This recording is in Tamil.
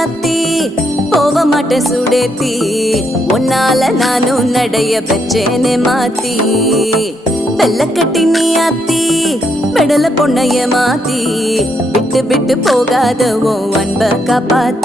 சத்தி போக மாட்டேன் சுடேத்தி உன்னால நானும் நடைய பெற்றேனே மாத்தி வெள்ள கட்டி நீ ஆத்தி பெடல பொண்ணைய மாத்தி விட்டு விட்டு போகாத உன் அன்ப காப்பாத்தி